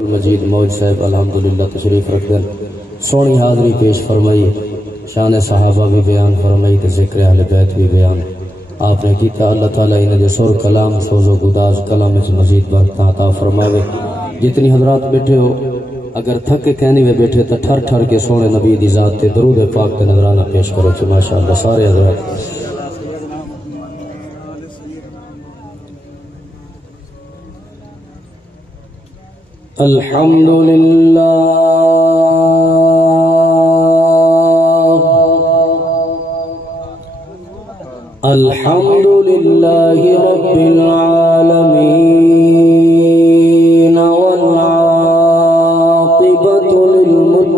المجید موج صاحب الحمدللہ تشریف رکھ دیں، سونی حاضری پیش فرمائی، شان صحابہ بھی بیان فرمائی تے ذکر اہل بیت بھی بیان آپ نے کیتا۔ اللہ تعالیٰ انہیں جو سر کلام سوز و گداز کلام اس مزید برکتاں عطا فرماوے۔ جتنی حضرات بیٹھے ہو اگر تھک کے کہنی میں بیٹھے تو ٹھر ٹھر کے سونے نبی دی ذات تے درود پاک تے نظرانہ پیش کرو چھو ماشاءاللہ سارے حضرات۔ الحمدللہ الحمدللہ رب العالمین والعاقبۃ للمتقین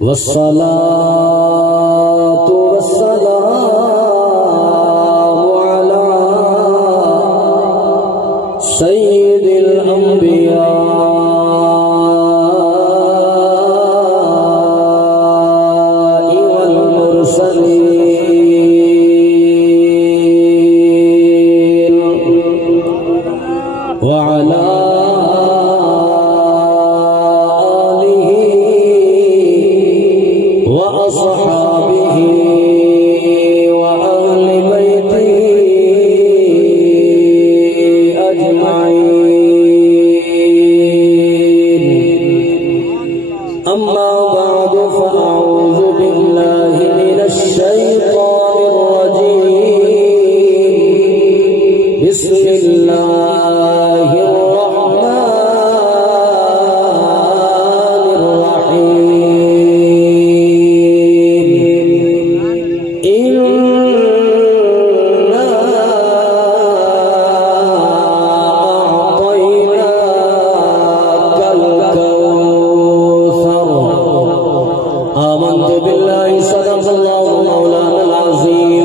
والصلاة والسلام على سید الانبیاء حسین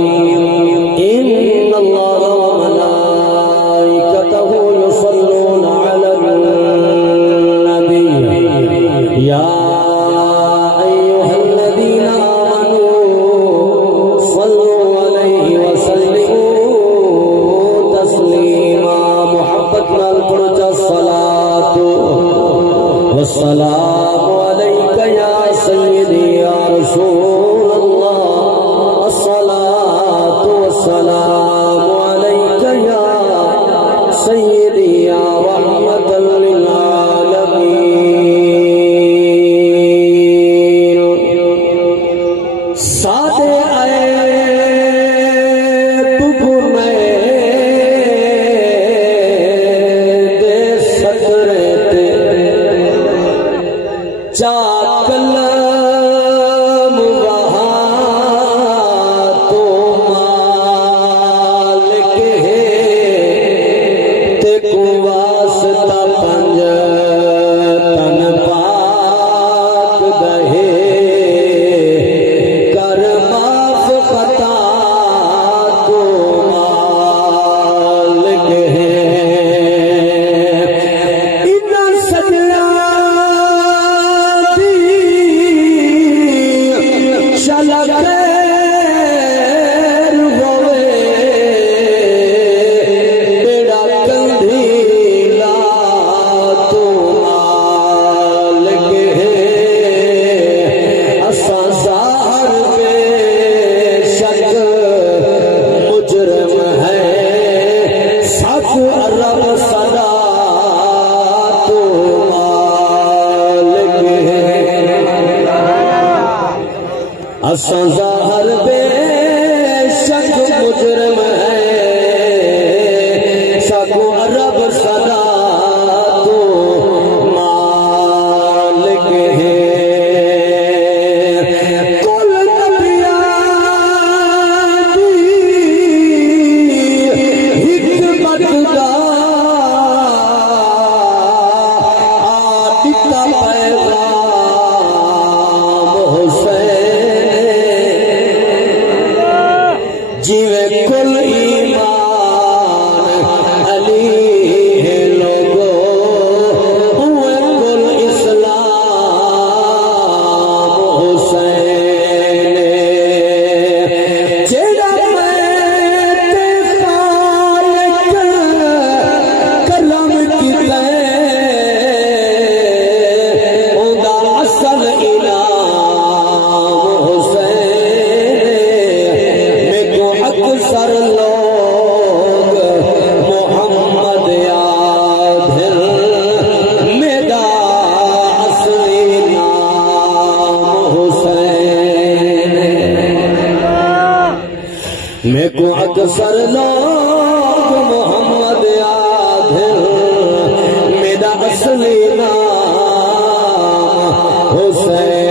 لوگ محمد عادل میرا اصلی نام حسین میں کو اکثر لوگ محمد عادل میرا اصلی نام حسین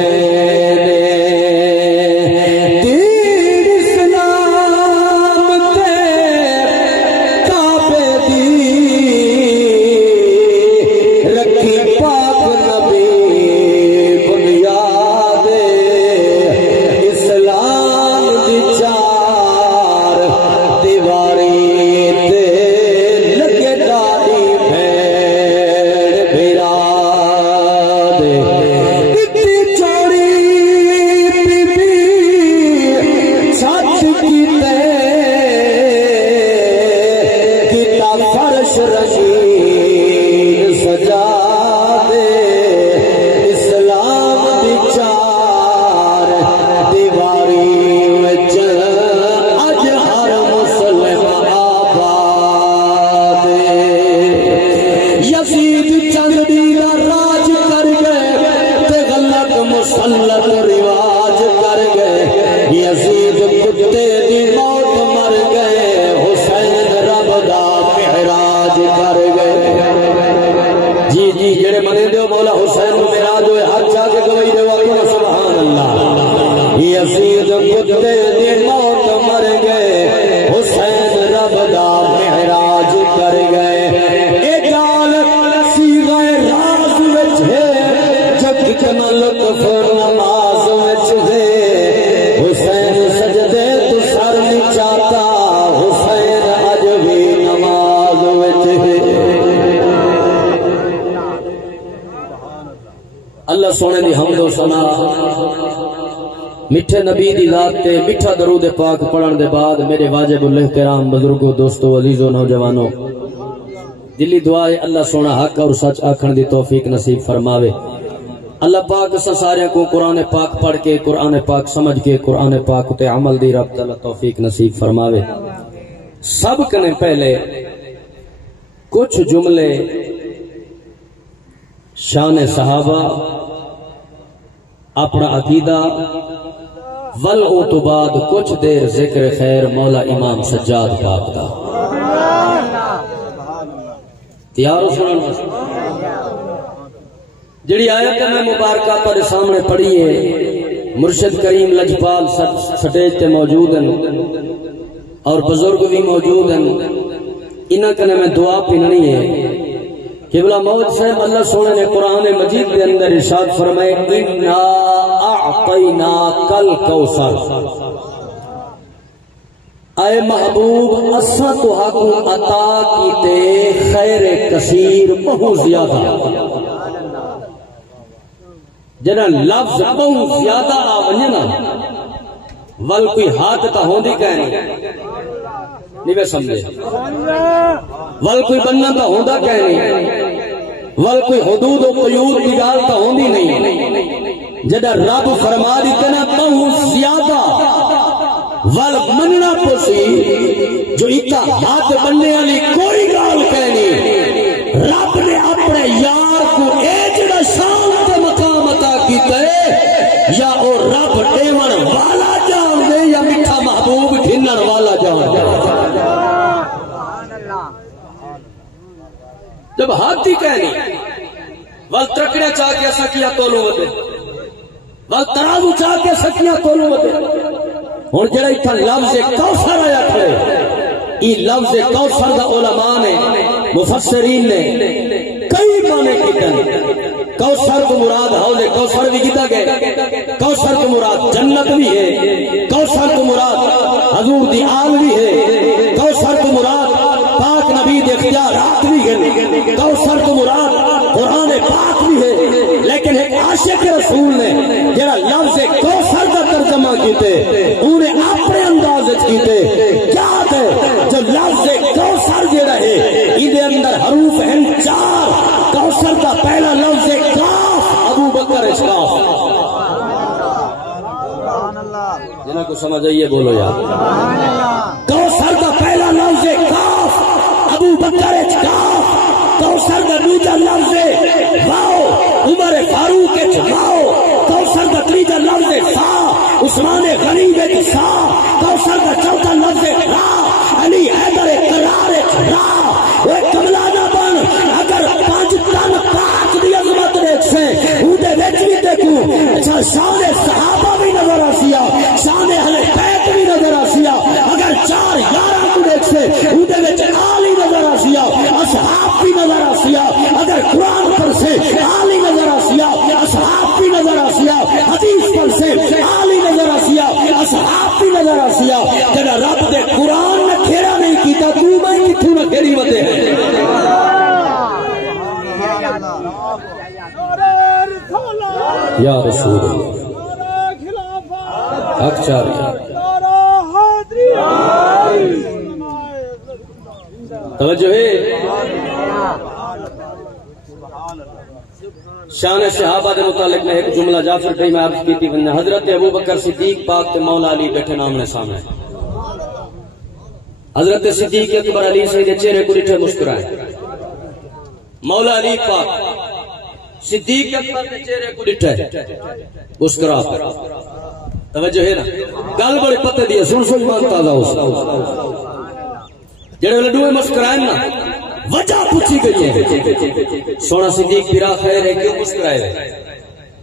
اللہ سونے دی حمد و ثنا میٹھے نبی دی ذات تے میٹھا درود پاک پڑھن دے بعد میرے واجب الاحترام بزرگوں دوستوں عزیزوں نوجوانوں دلی دعا ہے اللہ سونا حق اور سچ آکھن دی توفیق نصیب فرماوے اللہ پاک سارے کو قرآن پاک پڑھ کے قرآن پاک سمجھ کے قرآن پاک تے عمل دی رب اللہ توفیق نصیب فرماوے سب کنے پہلے کچھ جملے شان صحابہ اپنا عقیدہ ولو تو بعد کچھ دیر ذکر خیر مولا امام سجاد پاک دا تیار ہو سنن جڑی آیت میں مبارکہ پر سامنے پڑھی ہے مرشد کریم لجپال سٹیج تے موجود ہیں اور بزرگ بھی موجود ہیں انہاں کنے میں دعا پڑھنی ہے قبلہ موت صاحب اللہ سونے نے قرآن مجید کے اندر ارشاد فرمائے اِنَّا أَعْطَيْنَاكَ الْكَوْثَرَ اے محبوب اساں تو حقوں عطا کیتے خیر کثیر بہت زیادہ جنہاں لفظ بہت زیادہ آونی نا ول کوئی ہاتھ تا ہوندی کہنی نہیں بے سمجھے ول کوئی بننا تا ہوندا کہنی ول کوئی حدود و قیود کی گال تا ہوندی نہیں جدہ رب فرما دیتے نا بہت زیادہ ول مننا پوسی جو اتا ہاتھ بننے والی کوئی گال کہنی رب نے اپنے یار کو ایجڑا شان تے مقام عطا کیتا ہے یا او رب ٹیمن والا جان دے یا میٹھا محبوب گھنن والا جان دے جب ہاتھی کہنی ول ترکڑے چاہ کے سکیاں تولو ودے ول ترازو چاہ کے سکیاں تولو ودے اور جڑا اتھا لفظ کوثر آیا کھڑے ای لفظ کوثر دا علماء نے مفسرین نے کئی معنی کیتے ہیں کوثر کو مراد حوض کوثر بھی کیتا گئے کوثر کو مراد جنت بھی ہے کوثر کو مراد حضور دی آل بھی ہے کوثر کو مراد پاک نبی دے اختیارات بھی ہے کوثر کو مراد قرآن پاک بھی ہے لیکن ایک عاشق رسول نے جڑا لفظ کوثر کا ترجمہ کیتے انہیں اپنے انداز کیتے کیا ہے جو لفظ کوثر جڑا ہے ادھے اندر حروف ہیں 4 کوثر کا پہلا لفظ کاف ابو بکر اشراف جنہاں کو سمجھ آئیے بولو یار کوثر کا کوثر دا دوجا لفظ واو عمر فاروق وچ واو کوثر دا تیجا لفظ سا عثمان غنی وچ سا کوثر دا چوتھا لفظ را علی حیدر قرار را وہ کملا نہ بن اگر 5 ٹن پاک دی عظمت دیکھ سے اودے وچ بھی دیکھوں اچھا شان صحابہ بھی نظر آسیا شان اہل بیت بھی نظر آسیا اگر 4 11 کو دیکھ سے اودے وچ علی نظر آسیا اصحاب بھی نظر آسیا اگر قرآن پر سے علی نظر آسیا اصحاب بھی نظر آسیا حدیث پر سے علی نظر آسیا اصحاب بھی نظر آسیا جڑا رب دے قرآن نے کھیرا نہیں کیتا تو میں کتھوں نہ کھیری ودے یا رسول اللہ حق چاری توجہ ہے شان صحابہ کے متعلق میں ایک جملہ جعفر بھائی میں عرض کی تھی حضرت ابو بکر صدیق پاک تے مولا علی بیٹھے نامنے سامنے حضرت صدیق اکبر علی سے چہرے کو ڈٹھے مسکرائے مولا علی پاک صدیق اکبر کے چہرے کو ڈٹھے مسکرا توجہ ہے نا گل بڑی پتے دی سن سن مانتا تھا اس جڑے لڈوے مسکرائے نا وجہ پوچھی گئی ہے سونا صدیق برا خیر ہے کیوں مسکرائے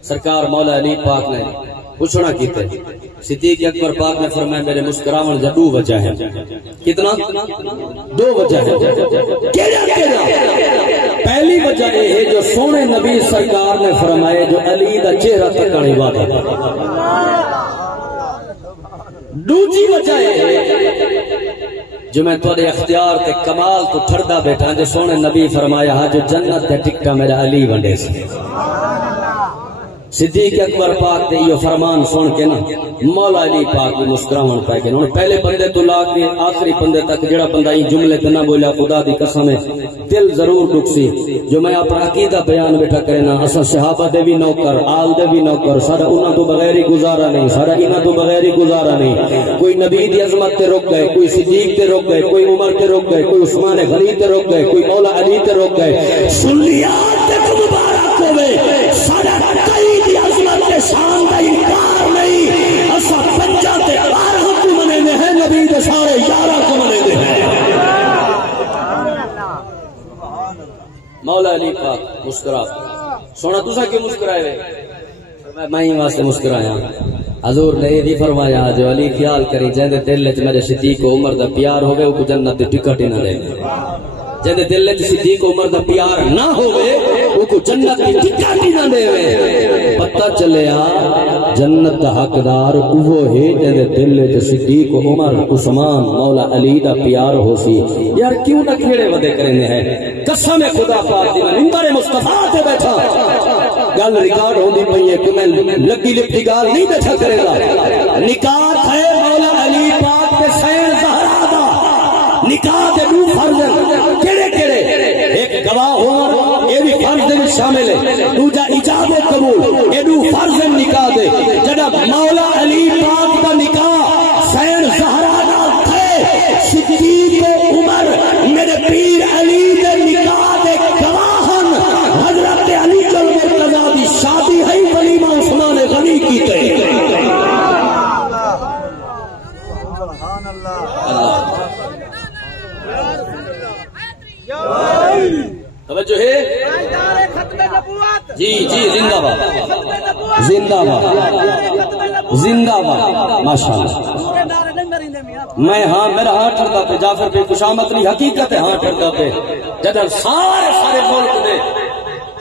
سرکار مولا علی پاک نے پوچھنا کیتے صدیق اکبر پاک نے فرمایا میرے مسکراون دا 2 وجہ ہے کتنا 2 وجہ ہے پہلی وجہ یہ ہے جو سونے نبی سرکار نے فرمائے جو علی دا چہرہ تکن عبادت دوسری وجہ یہ ہے جو میں تھوڑے اختیار تے کمال تو ٹھڑدا بیٹھا جو سونے نبی فرمایا ہاں جو جنت تے ٹکٹا میرا علی ونڈے سے صدیق اکبر پاک تے یہ فرمان سن کے نا مولا علی پاک بھی مسکراون پائے گئے انہوں نے پہلے بندے تو لا کے آخری بندے تک جڑا بندہ یہ جملے تے نہ بولا خدا دی قسم ہے دل ضرور دکسی جو میں اپنا عقیدہ بیان بیٹھا کرنا اسا صحابہ دے بھی نوکر آل دے بھی نوکر سارا انہاں تو بغیر ہی گزارا نہیں سارا انہاں تو بغیر ہی گزارا نہیں کوئی نبی دی عظمت تے رک گئے کوئی صدیق تے رک گئے کوئی عمر تے رک گئے کوئی عثمان غنی تے رک گئے کوئی مولا علی تے رک گئے سنیات تے مبارک ہوئے سارا کئی دی عظمت تے شان دا انکار نہیں اسا 50 تے 12 کو منے نے ہیں نبی دے سارے 11 کو منے نے ہیں مولا علی پاک مسکرا سونا تسا کیوں مسکرائے میں ہی واسطے مسکرایا حضور نے یہ بھی فرمایا جو علی خیال کری جیندے دل وچ میرے صدیق عمر دا پیار ہوے او کو جنت دی ٹکٹ ہی نہ دے جیندے دل وچ صدیق عمر دا پیار نہ ہوے او کو جنت دی ٹکٹ ہی نہ دے پتہ چلیا جنت دا حقدار اوہ ہے جیندے دل وچ صدیق عمر عثمان مولا علی دا پیار ہو سی یار کیوں نہ کھیڑے ودے کرنے ہیں قسم خدا پاک دی میں منبر مصطفیٰ تے بیٹھا گل ریکارڈ ہوندی پئی ہے کہ میں لگی لپٹی گال نہیں بیٹھا کرے گا نکاح ہے مولا علی پاک تے سین زہرا دا نکاح دے 2 فرض کیڑے کیڑے ایک گواہ ہونا یہ بھی فرض دے شامل ہے دوجا ایجاب و قبول یہ 2 فرض نکاح دے جڑا مولا علی پاک دا نکاح سین زہرا نال تھے صدیق عمر میرے پیر علی دے نکاح دے گواہن حضرت علی جل مرتضی دی شادی ہے ولیمہ عثمان غنی کی تے سبحان اللہ توجہ ہے جی جی زندہ باد زندہ باد زندہ باد ماشاءاللہ میں ہاں میرا ہاں ٹھردا پہ جعفر پہ خوشامد نہیں حقیقت ہے ہاں ٹھردا پہ جدر سارے ملک دے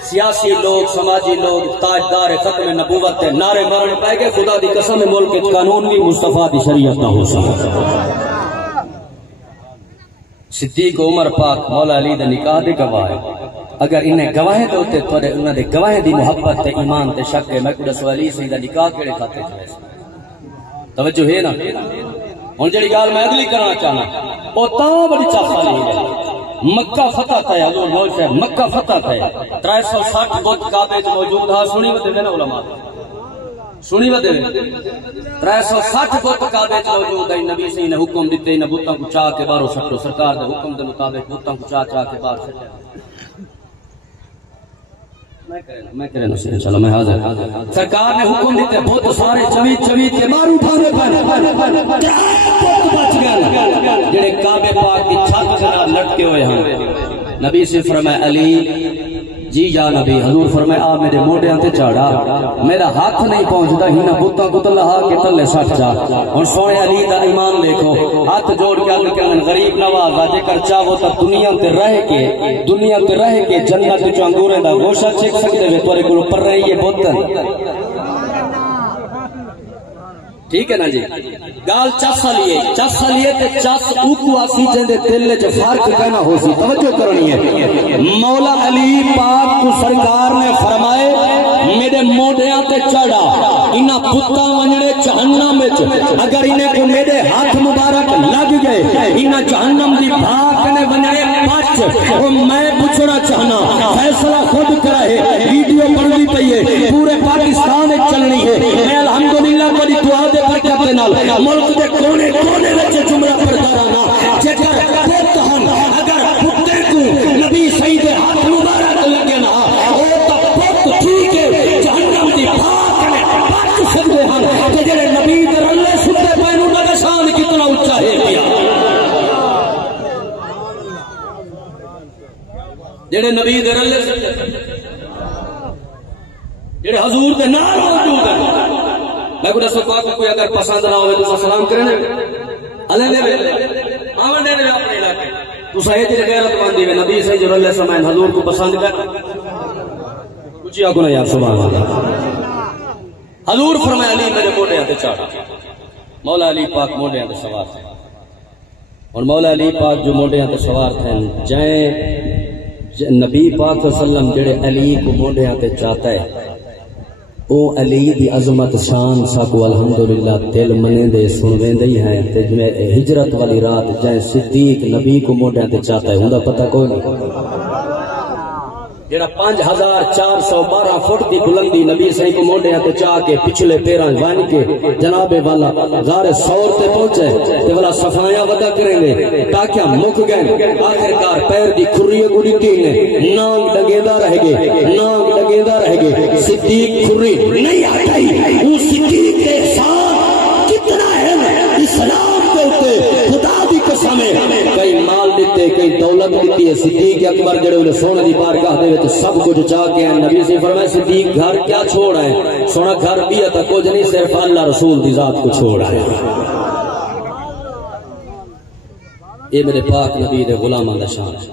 سیاسی لوگ سماجی لوگ تاجدار ختم نبوت تے نعرے مارنے پائے گئے خدا دی قسم ملک وچ قانون بھی مصطفیٰ دی شریعت نہ ہو سکتا صدیق عمر پاک مولا علی دے نکاح دے گواہ ہے اگر انہیں گواہ دے ہوتے تو انہوں نے گواہ دی محبت تے ایمان تے شک ہے میں کڑا سوالی سی دا نکاح کیڑے کھاتے تھے توجہ ہے نا ہن جڑی گل میں اگلی کرنا چاہنا او تاں بڑی چاخالی ہے مکہ فتح تھا حضور نور صاحب مکہ فتح تھا 360 بت کعبے وچ موجود ہا سنی ودے نا علماء سنی ودے 360 بت کعبے وچ موجود ہے نبی سی نے حکم دتے نہ بتاں کو چا کے باہر سٹو سرکار دے حکم دے مطابق بتاں کو چا کے باہر سٹیا میں کرے نا انشاءاللہ میں حاضر سرکار نے حکم دیتے بہت سارے چوید کے مار اٹھانے پر بچ گئے جڑے کعبے پاک کی چھت سے لٹکے ہوئے ہیں نبی سے فرمایا علی جی یا نبی حضور فرمائے آپ میرے موڑیاں تے چاڑا میرا ہاتھ نہیں پہنچتا ہی نہ بوتاں کو تلہا کے تلے سٹ جا اور سونے علی دا ایمان دیکھو ہاتھ جوڑ کے اللہ کہ غریب نواز آجے کر چاہو تا دنیا تے رہ کے جنت جو انگوریں دا گوشہ چیک سکتے ہوئے تورے گلو پر رہی یہ بوتن ٹھیک ہے نا جی گال چس لیے تے چس اوکو آسی جندے دل جو فرق کہنا ہو سی توجہ کرنی ہے مولا علی پاک کو سرکار نے فرمائے میرے موڑیاں تے چڑھا انہاں پتا ونجڑے جہنم وچ اگر انہیں کو میرے ہاتھ مبارک لگ گئے انہاں جہنم دی بھاگ نے ونجڑے پچ وہ میں پوچھنا چاہنا فیصلہ خود کرائے ویڈیو بنتی پئی ہے پورے پاکستان وچ چلنی ہے میں الحمدللہ بڑی دعا دے برکت دے نال ملک دے کونے کونے وچ جملہ پڑھدا رہنا جگر پت ہن اگر پتے کو نبی سید ہاتھ مبارک لگے نا او تا پت ٹھیک ہے جہنم دی بھاگ نے پچ سکدے ہن تے جڑے نبی دے رلے ستے پے نوں دا شان کتنا اونچا ہے پیا جڑے نبی دے رلے جڑے حضور دے نال موجود ہیں میں کو دسو کوئی اگر پسند نہ ہوئے تو سلام کرنے اللہ نے آمن دینے اپنے علاقے تو صحیح تیرے غیرت مندی میں نبی صحیح جو اللہ سمائن حضور کو پسند کر کچھ آکو نا یار سبحان اللہ حضور فرمائے علی میرے موڑے آتے چاڑا مولا علی پاک موڑے آتے سوار تھے اور مولا علی پاک جو موڑے آتے سوار تھے جائیں نبی پاک صلی اللہ علیہ وسلم جڑے علی کو موڑے آتے چاہتا ہے او علی دی عظمت شان ساکو الحمدللہ دل منے دے سنویں دے ہیں تے میں ہجرت والی رات جائیں صدیق نبی کو موڑیاں تے چاہتا ہے ہوندا پتہ کوئی نہیں جڑا 5412 فٹ دی بلندی نبی صحیح کو موڑیاں تے چاہ کے پچھلے پیراں وان کے جناب والا غار سور تے پہنچے تے والا صفایاں ودا کریں گے تاکہ مک گئے آخرکار پیر دی کھری گڑی نے نانگ ڈگیندا رہ گئے صدیق کھری نہیں ہٹائی وہ صدیق کے احسان کتنا ہے اسلام کے اوتے خدا دی قسم ہے کئی مال دیتے کئی دولت دیتی ہے صدیق اکبر جڑے انہیں سونے دی بارگاہ دے وچ سب کچھ چاہ کے ہیں نبی سے فرمایا صدیق گھر کیا چھوڑ ہے سونا گھر بھی ہے کچھ نہیں صرف اللہ رسول دی ذات کو چھوڑ ہے یہ میرے پاک نبی دے غلاماں دا شان ہے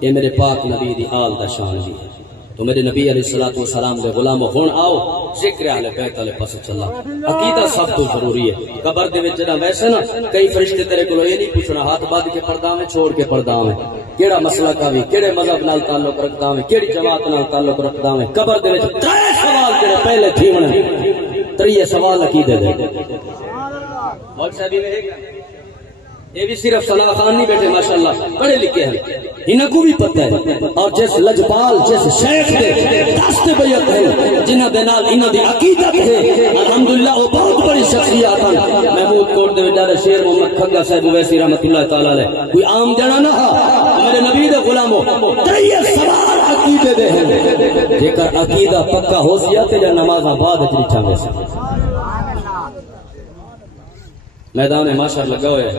یہ میرے پاک نبی دی آل دا شان بھی ہے تو میرے نبی علیہ الصلوۃ والسلام دے غلامو ہن آؤ ذکر اہل بیت والے پاس چلا عقیدہ سب تو ضروری ہے قبر دے وچ جڑا ویسے نا کئی فرشتے تیرے کولو یہ نہیں پوچھنا ہاتھ باندھ کے پردہ میں چھوڑ کے پردہ میں کیڑا مسئلہ کاوی کیڑے مذہب نال تعلق رکھدا ہے کیڑی جماعت نال تعلق رکھدا ہے قبر دے وچ ترے سوال جڑے پہلے تھیونے تریے سوال عقیدے دے مول صاحب یہ بھی صرف صلاح خان نہیں بیٹھے ماشاءاللہ پڑھے لکھے ہیں انہوں کو بھی پتہ ہے اور جس لجپال جس شیخ دے دست بیعت ہے جنہ دے نال انہوں دی عقیدت ہے الحمدللہ وہ بہت بڑی شخصیات ہیں محمود کوٹ دے وچارے شیر محمد کھگا صاحب ویسی رحمت اللہ تعالی علیہ کوئی عام جنا نہ میرے نبی دے غلاموں تریے سوال عقیدے دے ہیں جے کر عقیدہ پکا ہو سیا تے جا نماز بعد وچ نہیں چھاوے میدان محشر لگا ہوئے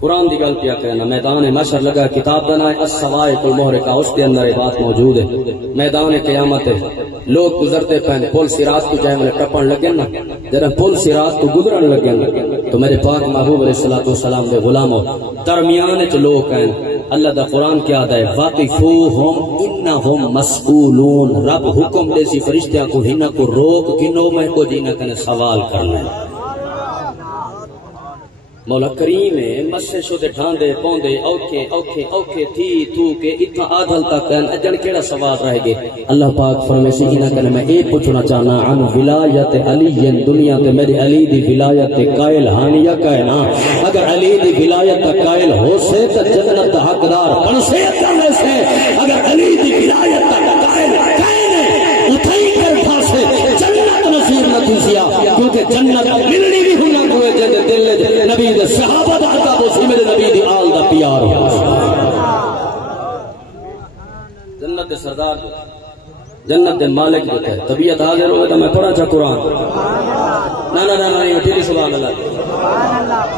قرآن دی گل کیا کہنا میدان محشر لگا کتاب دا نام ہے السوائق المحرقہ اس کے اندر یہ بات موجود ہے میدان قیامت ہے لوگ گزرتے پہن پل صراط کو جائے والے ٹپن لگے نا جب پل صراط کو گزرن لگے نا تو میرے پاک محبوب علیہ الصلوۃ والسلام دے غلاموں درمیان وچ لوگ ہیں اللہ دا قرآن کیا ہے واقفوہم انہم مسئولون رب حکم دے سی فرشتیاں کو ہنہ کو روک کنو میں کو جینا کنے سوال کرنا ہے مولا کریم ہے مسے شو دے ٹھاندے پوندے اوکھے اوکھے اوکھے تھی تو کہ اتنا آدھل تک اجن کیڑا سوال رہ گئے اللہ پاک فرمے سی انہاں کنے میں اے پوچھنا چاہنا عن ولایت علی دنیا تے میرے علی دی ولایت قائل ہانیا کہنا اگر علی دی ولایت قائل ہو سے تے جنت حقدار بن سے کرنے سے اگر علی دی ولایت قائل کہنے اٹھائی کر پھاسے جنت نصیب نہ کیسیا کیونکہ جنت ملنی بھی ہونا کوئے جے دل نبی دے صحابہ دا عطا بوسی میرے نبی دی آل دا پیار ہو جنت دے سردار جنت دے مالک جو ہے طبیعت حاضر ہوئے تو میں پڑھا چاہ قرآن نا یہ ٹھیک سبحان اللہ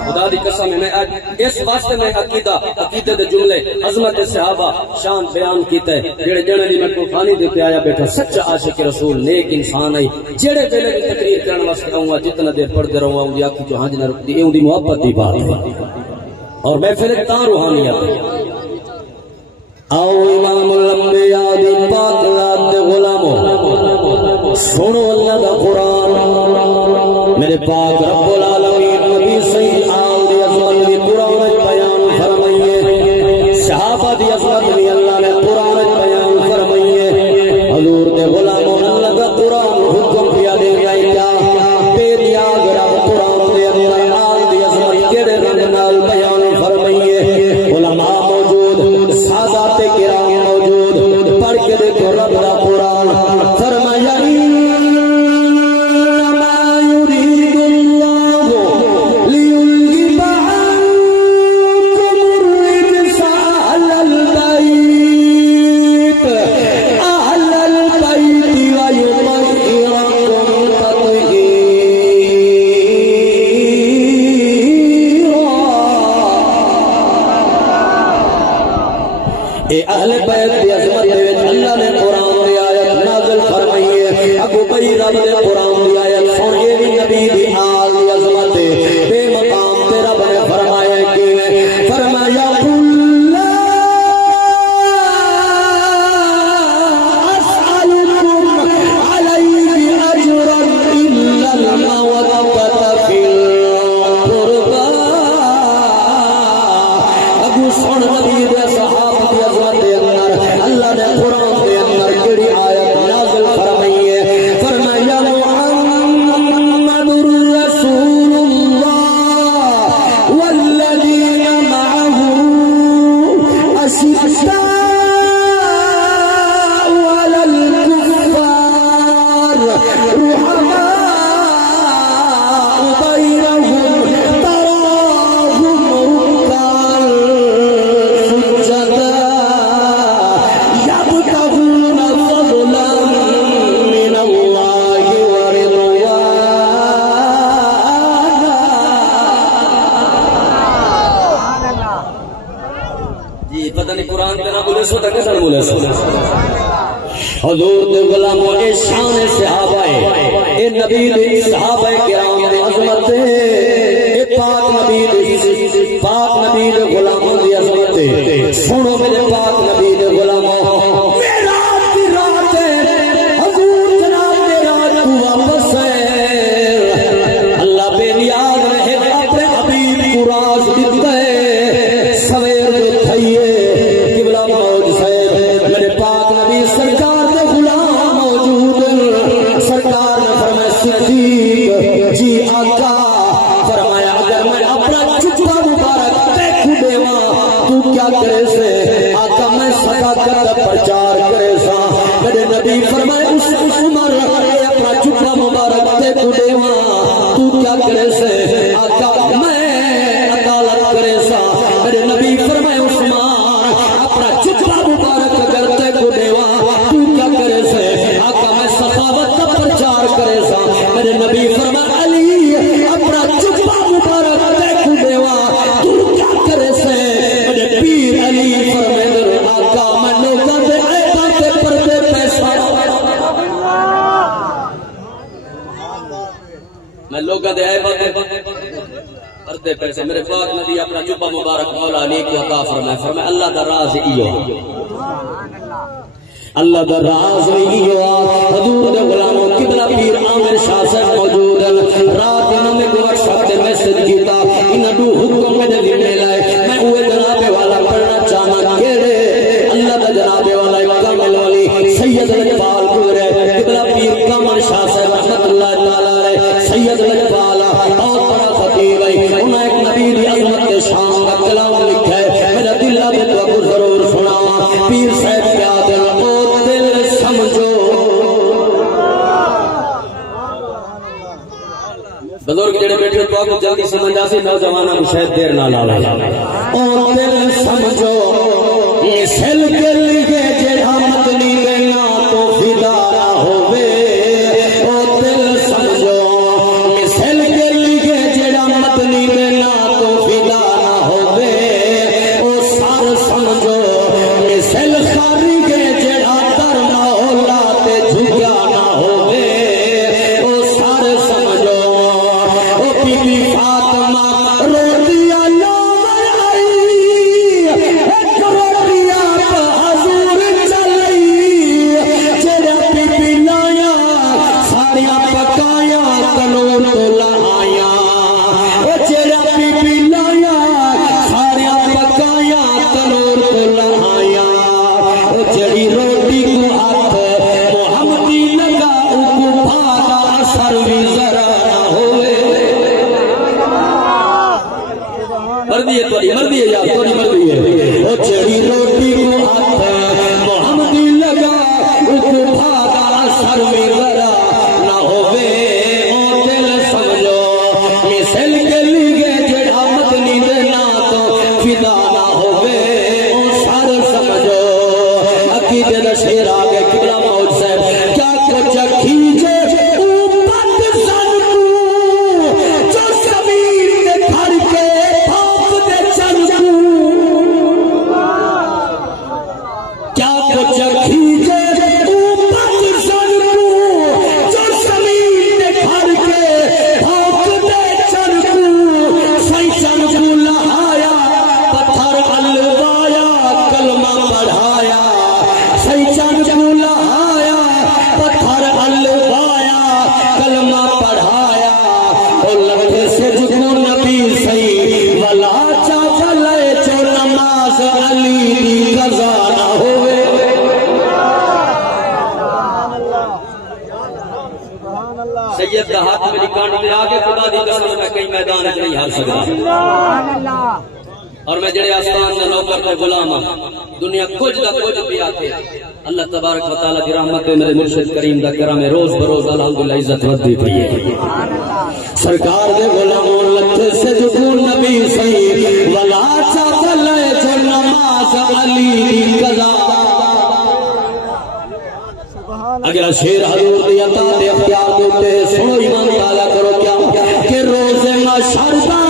خدا دی قسم میں اس واسطے میں عقیدے دے جملے عظمت صحابہ شان بیان کیتے جڑے جڑے دی میں طوفانی دے پہ آیا بیٹھا سچا عاشق رسول نیک انسان ہے جڑے ویلے دی تقریر کرن واسطے آؤں جتنا دیر پڑھتے رہوں اون دی آنکھ جو ہنج نہ رکتی اون دی محبت دی بات اور محفل تاں روحانیت آؤ امام الانبیاء دی پاک ذات دے غلاموں سنو اللہ دا قرآن میرے پاک رب العالمین نبی سید آل دی عظمت دی قرآن بیان فرمائیے صحابہ دی عظمت دی اللہ نے قرآن بیان فرمائیے حضور دے غلاموں اللہ دا قرآن حکم کیا دے گئی کیا بے نیاز رب قرآن دے اندر آل دی عظمت کیڑے رنگ نال بیان فرمائیے علماء موجود سادات کرام موجود پڑھ کے دیکھو رب دا قرآن فرمایا اہل بیت کی عظمت دے اللہ نے قرآن دی آیت نازل فرمائیے اگو بھئی رب نے قرآن دی آیت سن یہ بھی نبی دی آل دی عظمت بے مقام تے رب نے فرمایا کہ فرمایا حضور دے غلاموں اے شان صحابہ اے نبی دے صحابہ کرام دی عظمت اے پاک نبی دے غلاموں دی عظمت سنو میرے پاک نبی دے غلاموں میرات کی رات حضور جناب دے رات کو واپس ہے اللہ بے نیاز رہے اپنے حبیب کو راز دیتا ہے سویر دے تھئیے قبلہ موج صاحب میرے پاک نبی سرکار جی آقا فرمایا اگر میں اپنا چپا مبارک دیکھو دیواں تو کیا کرے سے آقا میں صداقت پرچار کرے سا میرے نبی فرمایا اس عمر اپنا چپا مبارک دیکھو دیواں تو کیا کرے سے آقا میں عدالت کرے سا میرے نبی فرمایا عثمان اپنا چپا مبارک اگر دیکھو دیواں تو کیا کرے سے آقا میں سخاوت پرچار کرے سا میرے نبی فرمایا علی اپنا چپا مبارک دیکھو دیواں تو کیا کرے سے میرے پیر علی فرمایا آقا میں لوگاں دے عیباں تے پردے پیسہ میں لوگاں دے عیباں تے پردے پیسے میرے پاک نبی اپنا چپا مبارک مولا علی کی عطا فرمایا اللہ دا راز ایو اللہ دا راز ایو حضور دے غلاموں قبلہ پیر عامر شاہ صاحب موجود ہے رات انہوں میں گوار شاہتے میسج کیتا انہوں دو حکم میں دے لے لائے میں اوے جناب والا پڑھنا چاہنا کیڑے اللہ دا جناب والا کامل والی سید لجپال گزرے قبلہ پیر عامر شاہ صاحب رحمت اللہ تعالی علیہ سید لجپال بہت بڑا خطیب ہے انہوں ایک نبی دی عظمت شان کا کلام لکھا ہے میرا دل آدھے تو ابو ضرور سنا پیر صاحب کے آدھے بزرگ جڑے بیٹھے تو آپ جلدی سمجھ آسی نوجوانہ مشاہد دیر نہ لالا اور دل سمجھو یہ سل کے لیے جڑا مدنی دینا تو فدا دی قسم میں کئی میدان نہیں ہار سکتا اور میں جڑے آسمان دا نوکر تے غلام ہاں دنیا کچھ دا کچھ بھی آتے اللہ تبارک و تعالی دی رحمت میرے مرشد کریم دا کرم روز بروز الحمدللہ عزت ودی پئی ہے سرکار دے غلاموں لتے سے جو نبی صحیح ولا چاہلے جو نماز علی دی قضا اگر شیر حضور دی عطا دے اختیار دیتے سنو ایمان تعالی کرو کیا کہ روز محشر دا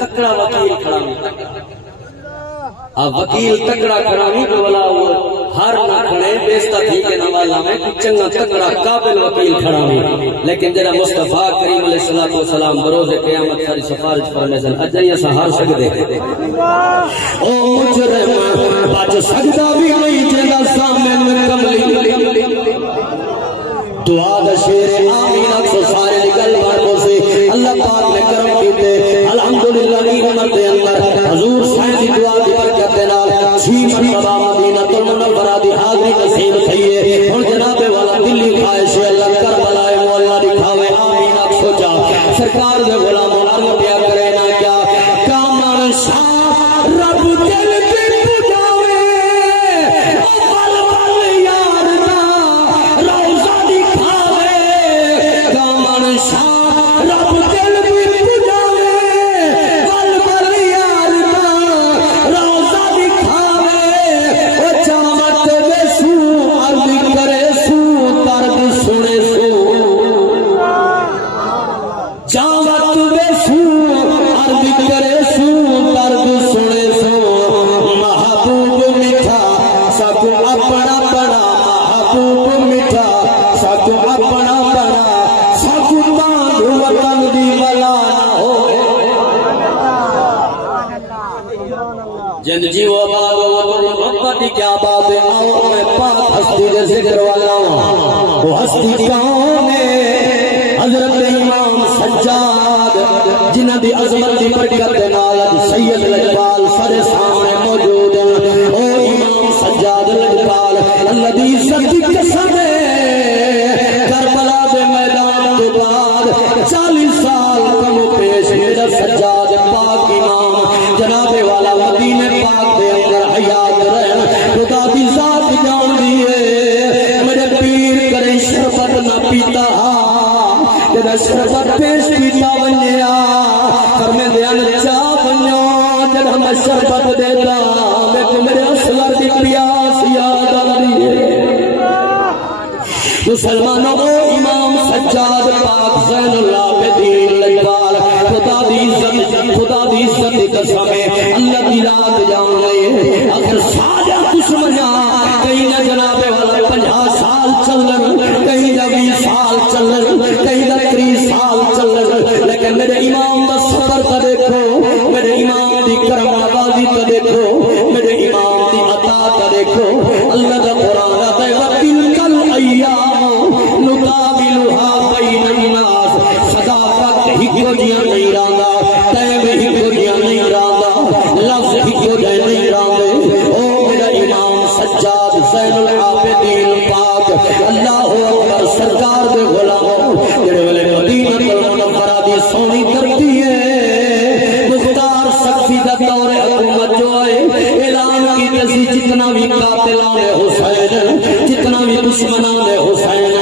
تکڑا وکیل کھڑا اب وکیل تکڑا کرانی تو والا ہر نہ کھڑے بیستا تھی کہ نوالا میں چنگا تکڑا قابل وکیل کھڑانی لیکن جرا مصطفیٰ کریم علیہ السلام بروز قیامت ساری سفارش فرمے سن اجائیہ سہار سکتے او مجرم باچ سکتا بھی نہیں جیدہ سامن کملی دعا دا شیر آمین اکسو سارے نکل بارکوں سے اللہ پاک نے کرم کیتے الحمدللہ نعمت اندر حضور سائنسی دعا دی برکت نال چھیش مرتبہ مدینہ المنورہ دی حاضری نصیب تھئیے اور جناب والا دلی خواہش اللہ کربلا مولا دکھاوے آمین اکسو جا سرکار دے غلام عرب دیا کرے نا کیا کامن شاہ رب دل کی پجاوے اول بل یار دا روزہ دکھاوے کامن شاہ رب دل کی پجاوے اول بل یار دا روزہ دکھاوے او چامت بے سو عرض کرے سو درد سنے سو چامت بے سو عرض کرے سو درد سنے سو محبوب میٹھا سکو اپنا بڑا محبوب میٹھا سکو اپنا بڑا سکو باندھ وطن دی ملا ہو جن جیو آباد محبت دی کیا بات ہے آؤ میں پاک ہستی دے ذکر والا ہوں وہ ہستی کون ہے حضرت امام سجاد جنہ دی عظمت دی برکت نال سید لجپال سر سامنے موجود ہیں او امام سجاد لجپال اللہ دی عزت دی قسم ہے کربلا دے میدان کے بعد 40 سال کم پیش میرا سجاد پاک امام جناب والا مدینہ پاک دے اندر حیات رہن خدا دی ذات جان دیئے میرے پیر کرے شربت نہ پیتا جدہ شربت پیش پیتا بنیا فرمے دیان چاہ بنیا جدہ میں شربت دیتا لیکن میرے اصلر دی پیاس یاد آدھی ہے مسلمانوں کو امام سجاد پاک زین اللہ بدین لجبال خدا دی عزت دی قسم ہے اللہ دی رات جان لئے اگر ساجہ دشمنہ کہیں نہ جناب والا 50 سال چلن کہیں نہ 20 سال چلن کہیں نہ 30 سال چلن لیکن میرے امام دا صبر تا دیکھو میرے امام دی کرم آبادی تا دیکھو میرے امام دی عطا تا دیکھو اللہ دا قرآن دے وَتِلْكَ الْأَيَّامُ نُقَابِلُهَا بَيْنَ النَّاسِ صداقت ہی کو جیاں نہیں راندا تیب ہی کو جیاں نہیں راندا لفظ ہی کو جیاں نہیں راندے او میرا امام سجاد زین العابدین پاک اللہ اکبر سرکار دے غلاموں جڑے والے مدینہ المنورہ دی سونی دھرتی ہے مختار سخفی دا دور حکومت جو ہے اعلان کی تسی جتنا بھی قاتلان حسین جتنا بھی دشمنان حسین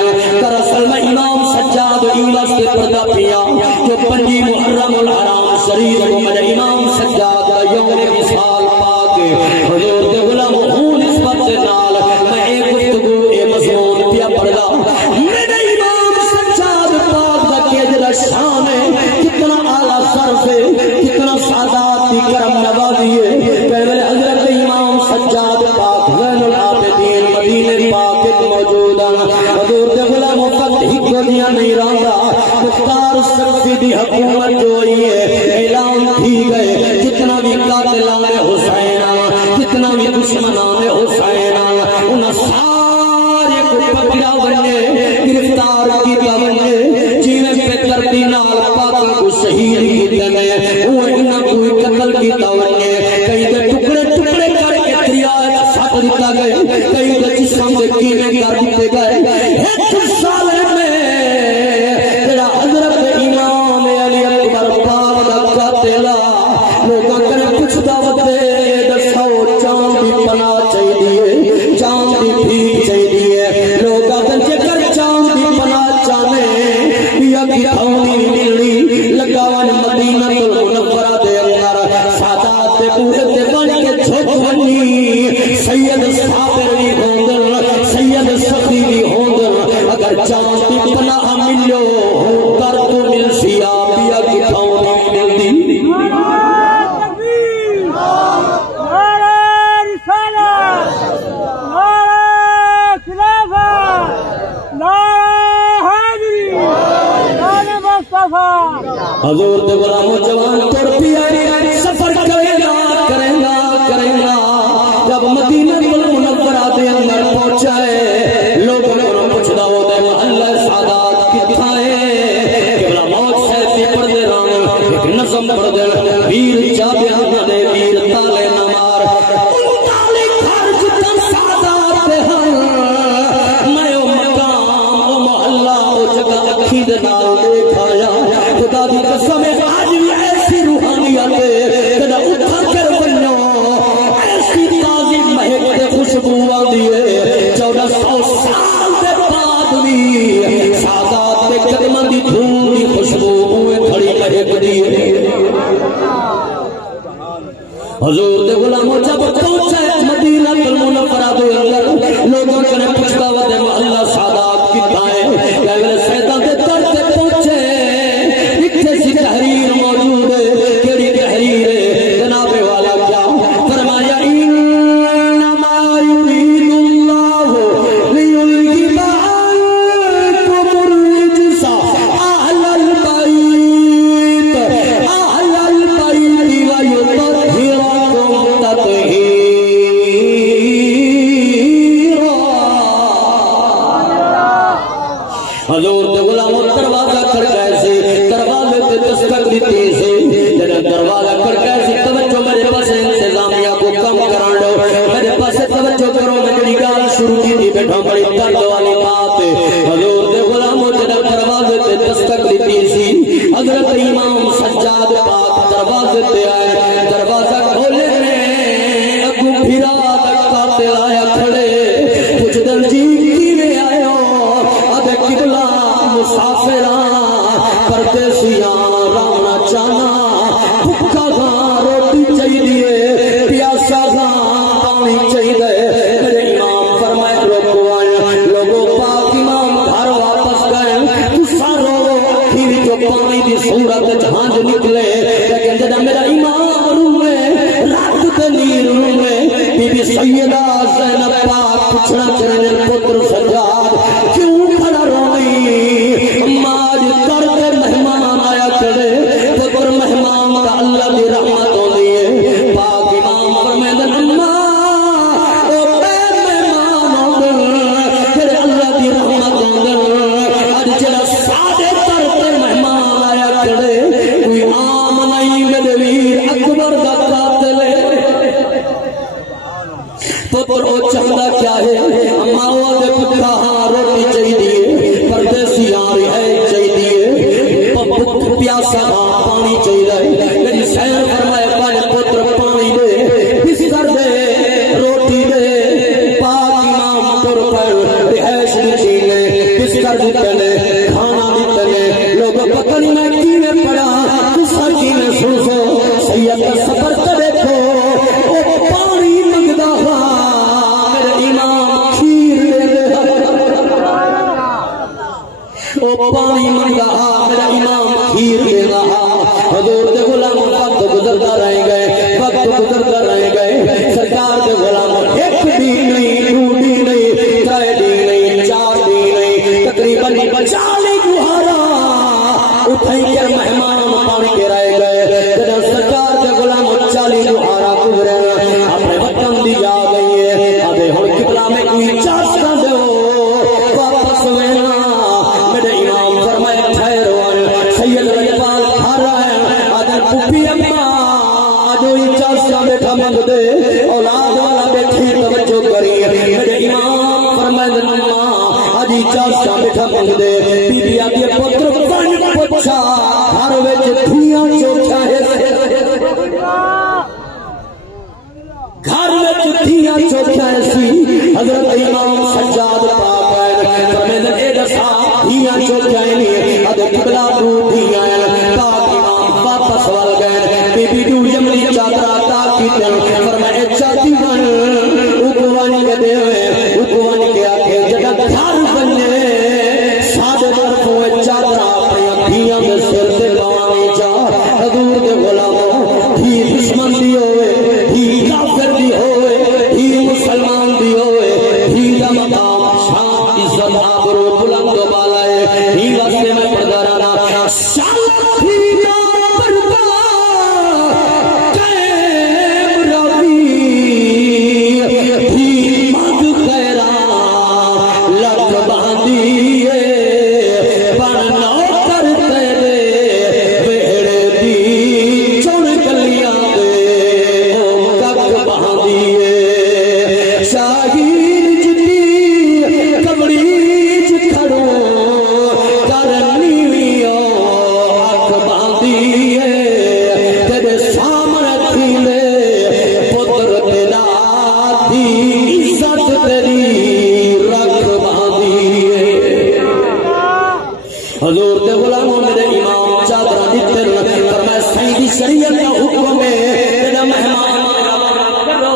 دراصل میں امام سجاد ایواز کے پردہ پیا جو 5 محرم الحرام شریف کو میرے امام سجاد کا یوم وصال پاک حضور دے غلام ہوں نسبت سے نال میں ایک گفتگو اے مضمون پیا پڑھا میرے امام سجاد پاک کا کیجرہ شان ہے کتنا اعلیٰ صرف ہے کتنا سعادات کی کرم نوازی ہے پہلے حضرت امام سجاد پاک زین العابدین مدینہ پاک موجود ہیں حضور دے غلام فتح کو دیا گئے جتنا بھی قاتلان حسین جتنا بھی دشمنان حسین انہاں سارے کو پکڑا بنے گرفتار کیتا بنے جیویں پہ ترتی نال پاک کو شہید کیتے نے وہ انہاں کوئی قتل کیتا بنے کئی دے ٹکڑے ٹکڑے کر کے دریا سٹ دیتا گئے کئی دے جسم دے کیویں کر دیتے گئے ایک سال میں جڑا حضرت امام علی اکبر پاک دا قاتل لوگاں کنے پوچھدا وتے دسو چاند دی پناہ چاہیے چاند دی بھیک چاہیے لوگاں کنے کر چاند دی پناہ چاہنے یا کی تھونی ملنی لگاون مدینہ المنورہ دے اندر سادات دے پورے تے بن کے جھک ونی سید صابر بھی ہوندن سید سخی بھی ہوندن اگر چاند دی پناہ ملو در تو مل سی آبیا کی تھونی ملدی حضور دے غلاموں جوان تر پیا سفر کرے گا جب مدینہ المنورہ دے اندر پہنچائے لوگوں نے پوچھدا وہ دے محلہ سادات کتھا ہے کہ موت سے پڑھ دے رہا ایک نظم پڑھ دے ویر جابیان دے ویر تالے نمار ان تالے خرج تن سادات دے ہن میں او مقام او محلہ او جگہ اکھی دے نال دیکھایا خدا دی قسم آج بھی ایسی روحانیت کدا اٹھا کر بنو ایسی تازی مہک دے خوشبو آندی ہے 1400 سال دے بعد بھی سادات دے قدماں دی دھول دی خوشبو اوے کھڑی مہک دی ہے حضور دے غلاموں جب پہنچے مدینہ المنورہ دے اندر لوگوں نے پوچھا ودے اللہ سادات کتھا ہے کہ اگلے سیداں دے در تے پہنچے تحریر موجود ہے کیڑی تحریر ہے جناب والا کیا فرمایا انما یرید اللہ لیذہب عنکم الرجس اہل البیت ویطہرکم تطہیرا حضور دے غلاموں دروازہ کھڑکائے سے دروازے تے دستک دیتی سے جنہیں دروازہ کھڑکائے سے توجہ میرے پاس انتظامیہ کو کم کران دو میرے پاس توجہ کرو میں جڑی گال شروع کی تھی بیٹھا بڑی درد والی بات حضور دے غلاموں جنہیں دروازے تے دستک دیتی سی حضرت امام سجاد پاک دروازے تے آئے دروازہ کھولے نے اگو پھرا دکھا تے آیا کھڑے کچھ دل جی کی میں آئے ہو ادھے قبلہ مسافران پردیسیاں رانا چانا بھکا گاں روٹی چاہیے پیاسا گاں پانی چاہیے میرے امام فرمائے روکو آئے لوگوں پاک امام گھر واپس گئے تسا رو پھر جو پانی دی صورت جھانج نکلے لیکن جب میرا امام روے رات دلیر روے بی بی سیدہ زینب پاک پوچھنا چاہیے پتر سجاد کیوں کھڑا روئی ماج کرد مہمان آیا کرے پتر مہمان کا اللہ دی رحمت ہو لیے پاک امام فرمیدن اماں او بے مہمان ہو دن پھر اللہ دی رحمت ہو دن آج جلہ سادے کرد مہمان آیا کرے کوئی عام نہیں میرے ویر اکبر کا قاتل ہے پتر او چاہتا کیا ہے اماں وہ دے پتھا ہاں روٹی چاہیے پردیسی آری ہے چاہیے پیاسا ہاں پانی چاہیے میری سین فرمائے پائے پتر پانی دے بستر دے روٹی دے پاک امام پر رہائش دینے بستر دیتے نے کھانا دیتے نے لوگ پتنی میں کینے پڑا دوسرا کینے سن سو سید کا سفر کا دیکھو او پانی مگدہ میرے امام بیٹھا منگ دے اولاد والا بیٹھے توجہ کری میرے امام فرمائے نماں آجی چاچا بیٹھا منگ دے بی بی آدھی پتر پن پچھا ہر ویچ دھیاں چوکھا ہے گھر میں چتھیاں چوکھا ایسی حضرت امام سجاد پاک ہے فرمیدن اے دسا دھیاں چوکھا ہے نہیں ادھے قبلہ دو دھیاں ہے پاک امام واپس وال گئے بی بی دو جملی چادرہ تاکی دن فرمائے چاہتی من اکوانی کے دے ہوئے اکوانی کے آکے جگہ گھر بننے سادے طرفوں چادرہ اپنی دھیاں میں سر سے پانے جا حضور کے غلاموں دھی دشمن دی ہوئے دھی کافر دی ہوئے دھی مسلمان دی ہوئے دھی دا مقام شان عزت آبرو بلند و بالائے دھی واسطے میں پردارانا شان دھی دا پردار قیم روی دھی مد خیران لگ باندیے بنو کر تیرے بیڑے دی چون گلیاں دے او کک باندیے شاہین جتی کبڑی جکھڑوں کرنی ویو اک باندیے تیرے سامنے تھیلے پتر تیلا دی عزت تیری رکھ باندیے حضور دے غلاموں میرے امام چادرہ دیتے فرمائے سیدی شریعت کا حکم ہے تیرا مہمان کرو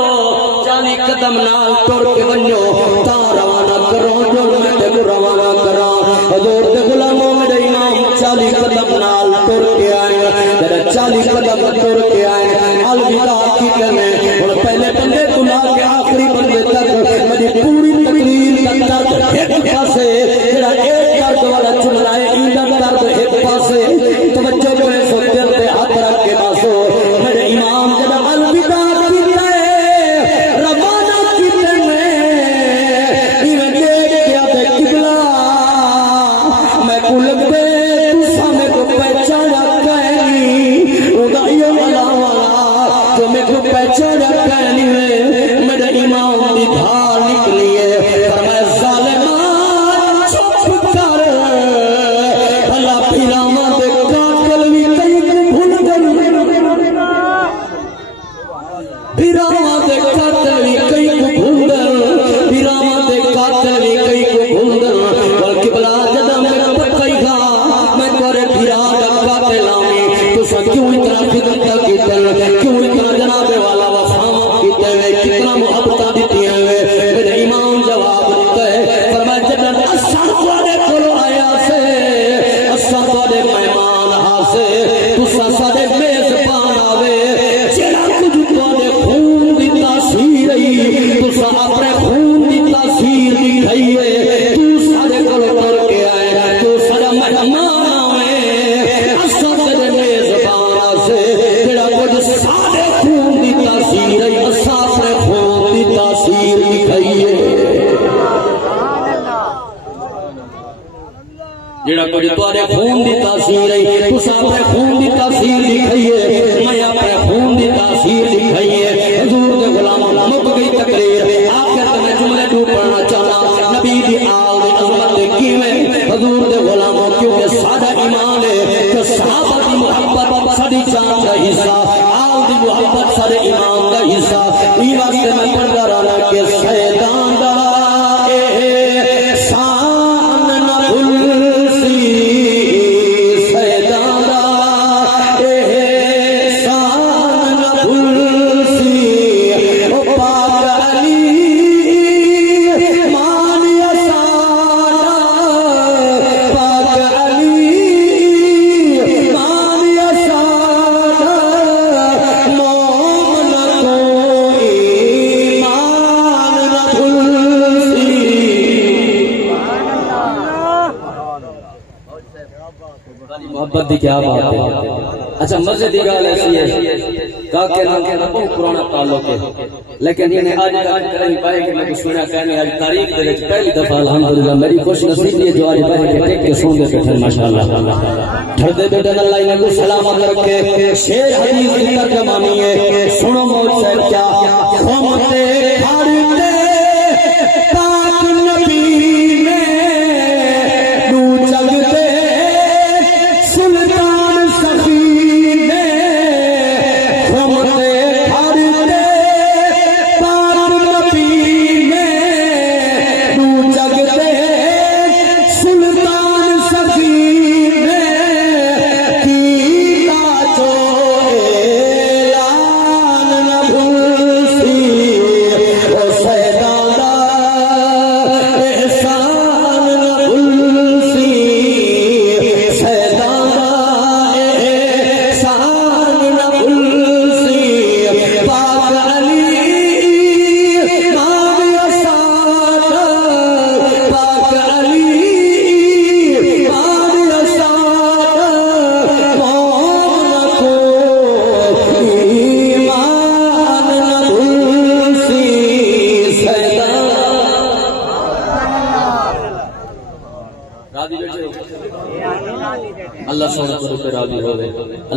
چالی قدم نال توڑ کے بنجو تا روانہ کرو جو میں تے کو روانہ کرا حضور دے غلاموں میرے امام چالی قدم نال توڑ کے آئے تیرا چالی قدم توڑ کے آئے الوداع کی کرنے اور پہلے بندے تلا کے آخری بندے تک میری پوری تقریر تک درد ایک پاسے تیرا ایک درد والا چن رہا ہے ایندر درد ایک پاسے توجہ کرے سو دل پہ ہاتھ رکھ کے باسو میرے امام جب الوداع کی گئے روانہ کی میں ایویں دیکھ گیا تے قبلہ میں کو لگ دے تو سامنے کو پہچانا کہنی اودائیوں والا والا تو میں کو پہچانا کہنی میرے امام دی دھار نکلی ہے فرمائے ظالمان چپ کر بھلا پھراواں دے قاتل بھی کئی کو بھول گئے پھراواں دے قاتل بھی کئی کو بھول گئے پھراواں دے قاتل بھی کئی کو بھول گئے بلکہ بلا جدا میں پتہ ہی گا میں تورے پھرا دا قاتل آمی تو سا کیوں اتنا خدمت کی تل کیوں اتنا جناب والا وفاما کی تل کتنا محبتہ دیتی ہیں میرے امام جواب دیتا ہے فرمائے جدن اثر توڑے کھولو آیا سے اثر توڑے مہمان آسے تو سا سارے میزبان آوے جیڑا کچھ توڑے خون دی تاثیر ہی تو سا اپنے خون دی تاثیر دکھائی ہے تو سارے کھولو کر کے آئے تو سارا مہمان آوے اثر توڑے میزبان آسے جیڑا کچھ سارے خون دی تاثیر ہے اثر اپنے خون دی تاثیر دکھائی ہے جیڑا کچھ تارے خون دی تاثیر ہے تسا اپنے خون دی تاثیر دکھائیے میں اپنے خون دی تاثیر دکھائیے حضور دے غلاموں مک گئی تقریر آخر میں جملے دو پڑھنا چاہنا نبی دی آل دی عظمت دے کیویں حضور دے غلاموں کیونکہ سادہ ایمان ہے کہ صحابہ دی محبت ساری جان کا حصہ آل دی محبت سارے ایمان کا حصہ ای واسطے میں پڑھتا رہا کہ شیطان دا احسان نہ بھولسی شیطان دا احسان نہ بھولسی او پاک علی مان یسانا پاک علی مان یسانا مومن کو ایمان نہ بھولسی محبت دی کیا بات ہے اچھا مزے دی گال ایسی ہے کاکے نہ بہت پرانا تعلق ہے لیکن یہ آج کریں پائے کہ میں سنا کہنے آج تاریخ دے وچ پہلی دفعہ الحمدللہ میری خوش نصیبی ہے جو آج پائے کہ ٹیک کے سون دے بیٹھے ماشاءاللہ ٹھردے بیٹھے اللہ انہیں کو سلامت رکھے شیر حدیث کی ترجمانی ہے سنو موت صاحب کیا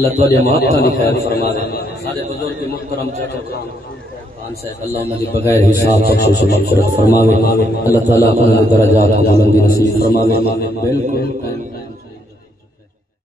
اللہ تعالی محبت دی خیر فرماوے سارے بزرگ محترم چاچا خان صاحب اللہ انہاں دی بغیر حساب بخشش و مغفرت فرماوے اللہ تعالی انہاں دے درجات کو بلندی نصیب فرماوے بالکل